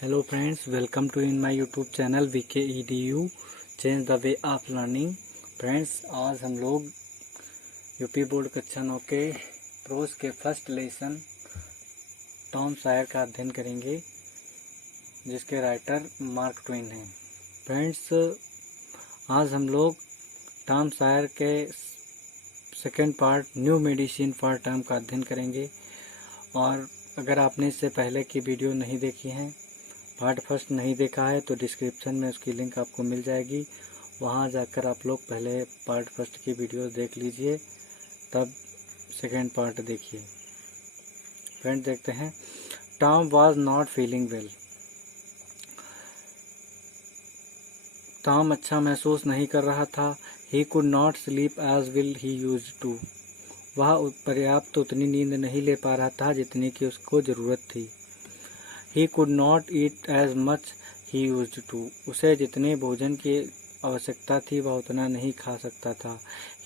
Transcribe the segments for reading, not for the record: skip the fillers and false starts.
Hello friends, welcome to in my YouTube channel VKEDU change the way of learning. Friends, आज हम लोग UP board कक्षा 9 के pros के फर्स्ट लेसन टॉम सायर का अध्ययन करेंगे, जिसके राइटर मार्क ट्वेन हैं। फ्रेंड्स, आज हम लोग टॉम सायर के second part new medicine for term का अध्ययन करेंगे। और अगर आपने इससे पहले की वीडियो नहीं देखी है, पार्ट फर्स्ट नहीं देखा है, तो डिस्क्रिप्शन में उसकी लिंक आपको मिल जाएगी। वहां जाकर आप लोग पहले पार्ट फर्स्ट की वीडियो देख लीजिए, तब सेकेंड पार्ट देखिए। फ्रेंड, देखते हैं। Tom was not feeling well. Tom अच्छा महसूस नहीं कर रहा था। He could not sleep as well he used to. वह पर्याप्त उतनी नींद नहीं ले पा रहा था जितनी कि उसको ज़रूरत थी। He could not eat as much he used to. उसे जितने भोजन की आवश्यकता थी वह उतना नहीं खा सकता था।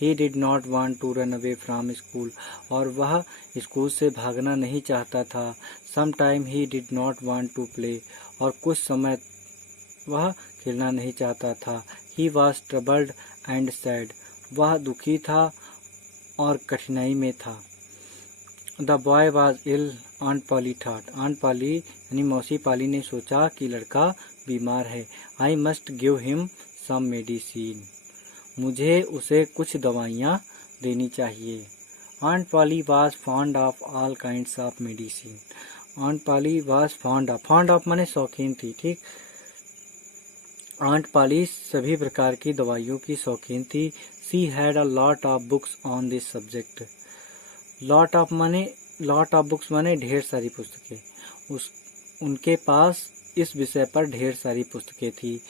He did not want to run away from school. और वह स्कूल से भागना नहीं चाहता था। Sometime he did not want to play. और कुछ समय वह खेलना नहीं चाहता था। He was troubled and sad. वह दुखी था और कठिनाई में था। The boy was ill. Aunt Polly thought. Aunt Polly यानी मौसी पॉली ने सोचा कि लड़का बीमार है। I must give him some medicine. मुझे उसे कुछ दवाइयाँ देनी चाहिए। Aunt Polly was fond of all kinds of medicine. Aunt Polly was fond of माने शौकीन थी। ठीक, आंट पॉली सभी प्रकार की दवाइयों की शौकीन थी। She had a lot of books on this subject. Lot of books माने ढेर सारी पुस्तकें। उनके पास इस विषय पर ढेर सारी पुस्तकें थी।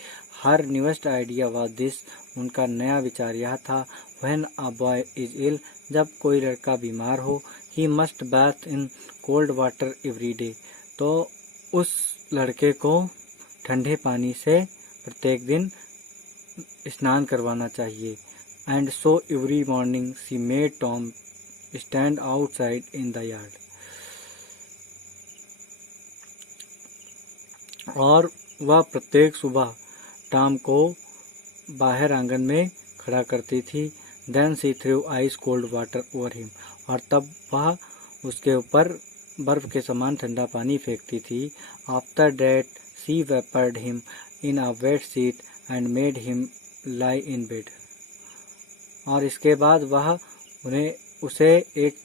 Her newest idea was this. उनका नया विचार यह था, when a boy is ill, जब कोई लड़का बीमार हो, he must bathe in cold water every day, तो उस लड़के को ठंडे पानी से प्रत्येक दिन स्नान करवाना चाहिए। And so every morning she made Tom stand outside in the yard. और वह प्रत्येक सुबह टॉम को बाहर आंगन में खड़ा करती थी। Then she threw ice cold water over him. और तब वह उसके ऊपर बर्फ के समान ठंडा पानी फेंकती थी। आफ्टर दैट सी वेपर्ड him in a wet sheet and made him lie in bed. और इसके बाद वह उसे एक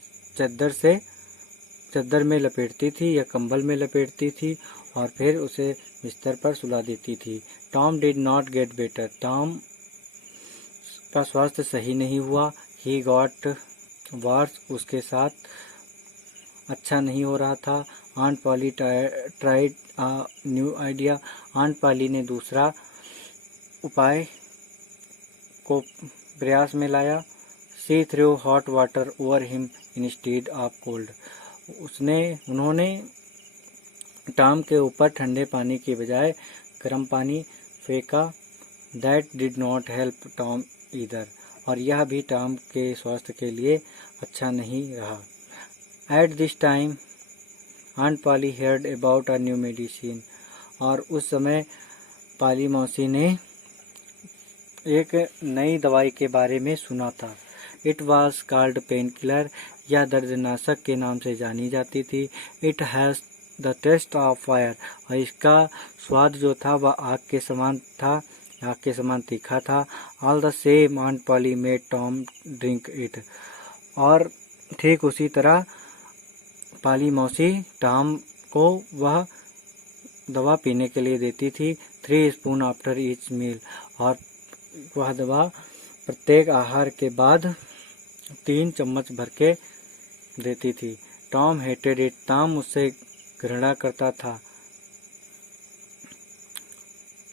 चद्दर में लपेटती थी या कंबल में लपेटती थी और फिर उसे बिस्तर पर सुला देती थी। Tom did not get better. Tom का स्वास्थ्य सही नहीं हुआ। He got worse. उसके साथ अच्छा नहीं हो रहा था। Aunt Polly tried a new idea. Aunt Polly ने दूसरा उपाय को प्रयास में लाया। She threw hot water over him instead of cold. उन्होंने टॉम के ऊपर ठंडे पानी के बजाय गर्म पानी फेंका। That did not help Tom either. और यह भी टॉम के स्वास्थ्य के लिए अच्छा नहीं रहा। At this time Aunt Polly heard about a new medicine. और उस समय पॉली मौसी ने एक नई दवाई के बारे में सुना था। It was called pain killer. यह दर्दनाशक के नाम से जानी जाती थी। It has the taste of fire. और इसका स्वाद जो था वह आग के समान तीखा था। All the same aunt Polly made Tom drink it. और ठीक उसी तरह पॉली मौसी टॉम को वह दवा पीने के लिए देती थी। 3 स्पून आफ्टर ईच मील। और वह दवा प्रत्येक आहार के बाद 3 चम्मच भर के देती थी। Tom hated it. टॉम उससे घृणा करता था।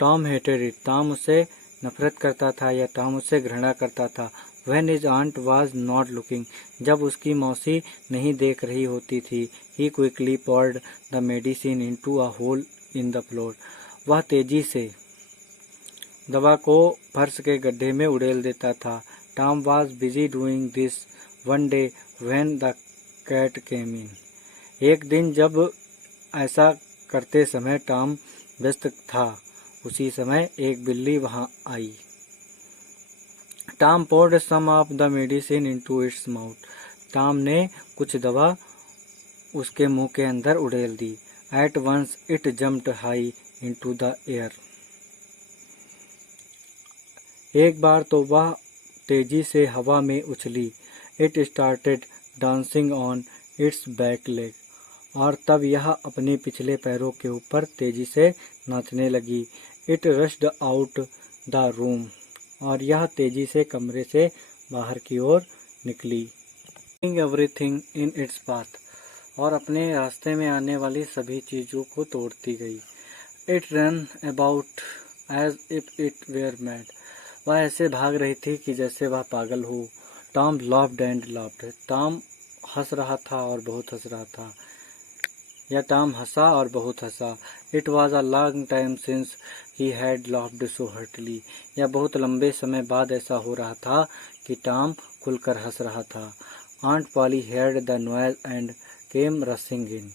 Tom hated it. टॉम उससे नफरत करता था या टॉम उससे घृणा करता था। When his aunt was not looking. जब उसकी मौसी नहीं देख रही होती थी। He quickly poured the medicine into a hole in the floor. वह तेजी से दवा को फर्श के गड्ढे में उड़ेल देता था। Tom was busy doing this one day when the cat came in. एक दिन जब ऐसा करते समय टॉम व्यस्त था। उसी समय एक बिल्ली वहां आई। Tom poured some of the medicine into its mouth. Tom ने कुछ दवा उसके मुंह के अंदर उड़ेल दी। At once it jumped high into the air. एक बार तो वह तेजी से हवा में उछली। It started dancing on its back leg. और तब यह अपने पिछले पैरों के ऊपर तेजी से नाचने लगी। It rushed out the room. और यह तेजी से कमरे से बाहर की ओर निकली। Everything in its path. और अपने रास्ते में आने वाली सभी चीजों को तोड़ती गई। It ran about as if it were mad. वह ऐसे भाग रही थी कि जैसे वह पागल हो। Tom laughed and laughed. Tom हंस रहा था और बहुत हंस रहा था, या टॉम हंसा और बहुत हंसा। It was a long time since he had laughed so heartily. यह बहुत लंबे समय बाद ऐसा हो रहा था कि टॉम खुलकर हंस रहा था। Aunt Polly heard the noise and came rushing in.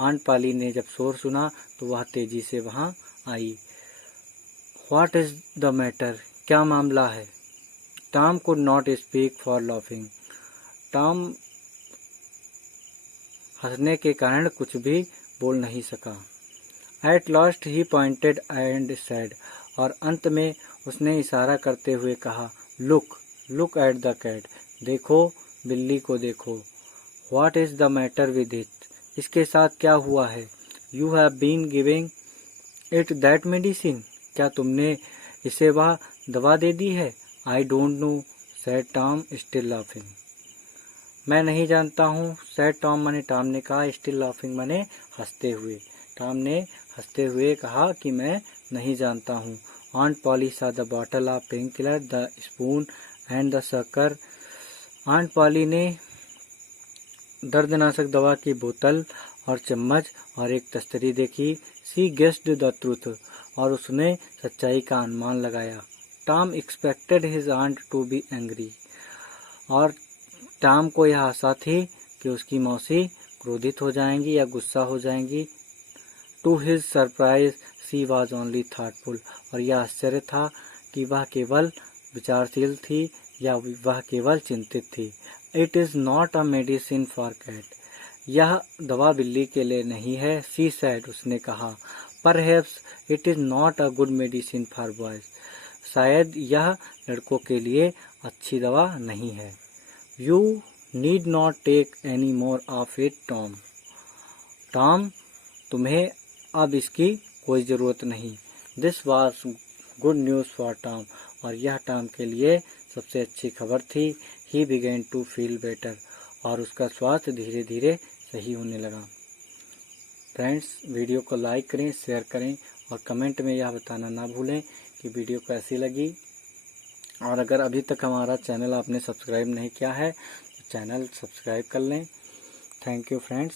Aunt Polly ने जब शोर सुना तो वह तेजी से वहां आई। What is the matter? क्या मामला है? Tom could not speak for laughing. Tom हंसने के कारण कुछ भी बोल नहीं सका। At last he pointed and said. और अंत में उसने इशारा करते हुए कहा, Look at the cat. देखो, बिल्ली को देखो। What is the matter with it? इसके साथ क्या हुआ है? You have been giving it that medicine. क्या तुमने इसे वह दवा दे दी है? I don't know, said Tom, still laughing. मैं नहीं जानता हूँ, said Tom माने टॉम ने कहा, still laughing माने हंसते हुए। टॉम ने हंसते हुए कहा कि मैं नहीं जानता हूँ। Aunt Polly saw the bottle of painkiller, the spoon and the sucker. Aunt Polly ने दर्दनाशक दवा की बोतल और चम्मच और एक तस्तरी देखी। She guessed the truth. और उसने सच्चाई का अनुमान लगाया। Tom expected his aunt to be angry. और टॉम को यह आशा थी कि उसकी मौसी क्रोधित हो जाएंगी या गुस्सा हो जाएंगी। To his surprise, she was only thoughtful. और यह आश्चर्य था कि वह केवल विचारशील थी या वह केवल चिंतित थी। It is not a medicine for cat. यह दवा बिल्ली के लिए नहीं है, she said. उसने कहा, Perhaps it is not a good medicine for boys. शायद यह लड़कों के लिए अच्छी दवा नहीं है। You need not take any more of it, Tom. Tom, तुम्हें अब इसकी कोई ज़रूरत नहीं। This was good news for Tom. और यह टॉम के लिए सबसे अच्छी खबर थी। He began to feel better. और उसका स्वास्थ्य धीरे धीरे सही होने लगा। फ्रेंड्स, वीडियो को लाइक करें, शेयर करें और कमेंट में यह बताना ना भूलें कि वीडियो कैसी लगी। और अगर अभी तक हमारा चैनल आपने सब्सक्राइब नहीं किया है तो चैनल सब्सक्राइब कर लें। Thank you friends.